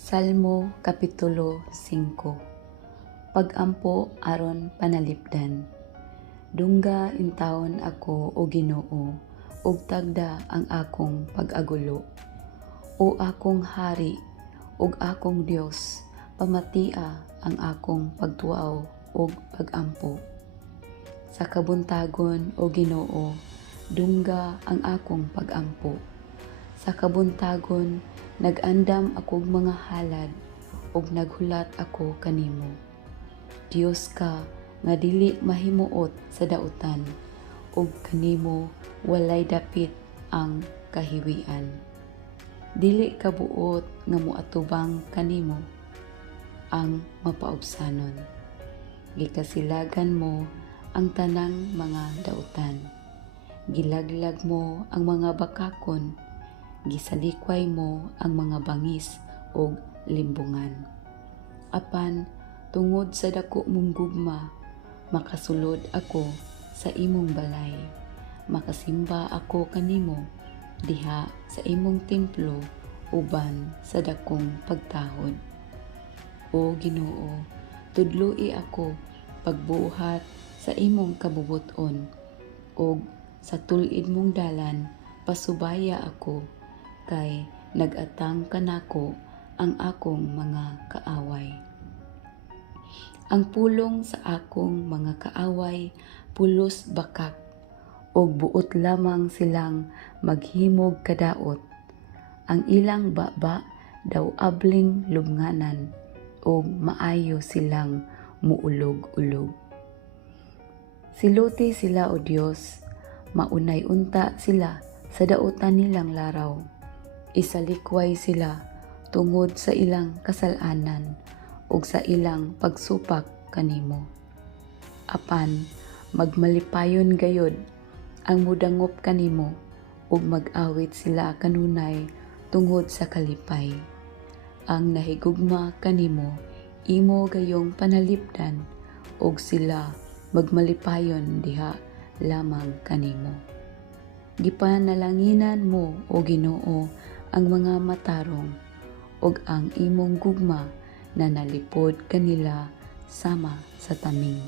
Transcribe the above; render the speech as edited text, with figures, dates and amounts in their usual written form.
Salmo Kapitulo 5. Pag-ampo aron panalipdan. Dungga intawon ako o Ginoo, ug tagda ang akong pag-agulo. O akong hari, ug akong Dios, pamatia ang akong pagtuaw ug pag-ampo. Sa kabuntagon o Ginoo, dungga ang akong pag-ampo. Sa kabuntagon, nag-andam akong mga halad, ug naghulat ako kanimo. Dios ka nga dili mahimuot sa dautan, ug kanimo walay dapit ang kahiwian. Dili kabuot nga moatubang kanimo ang mapaubsanon. Gikasilagan mo ang tanang mga dautan. Gilaglag mo ang mga bakakon, gisalikway mo ang mga bangis ug limbungan. Apan tungod sa dako mong gugma, makasulod ako sa imong balay. Makasimba ako kanimo diha sa imong templo uban sa dakong pagtahod. O Ginoo, tudloi ako pagbuhat sa imong kabubuton, ug sa tulid mong dalan pasubaya ako, kay nag-atang kanako ang akong mga kaaway. Ang pulong sa akong mga kaaway pulos bakak, ug buot lamang silang maghimog kadaot. Ang ilang baba daw abling lubnganan, ug maayo silang muulog-ulog. Siluti sila o Dios, maunay unta sila sa dautan nilang laraw. Isalikway sila tungod sa ilang kasalanan ug sa ilang pagsupak kanimo. Apan magmalipayon gayod ang mudangop kanimo, ug mag-awit sila kanunay tungod sa kalipay. Ang nahigugma kanimo imo gayong panalipdan, ug sila magmalipayon diha lamang kanimo. Gipanalanginan mo o Ginoo ang mga matarong, ug ang imong gugma na nalipod kanila sama sa taming.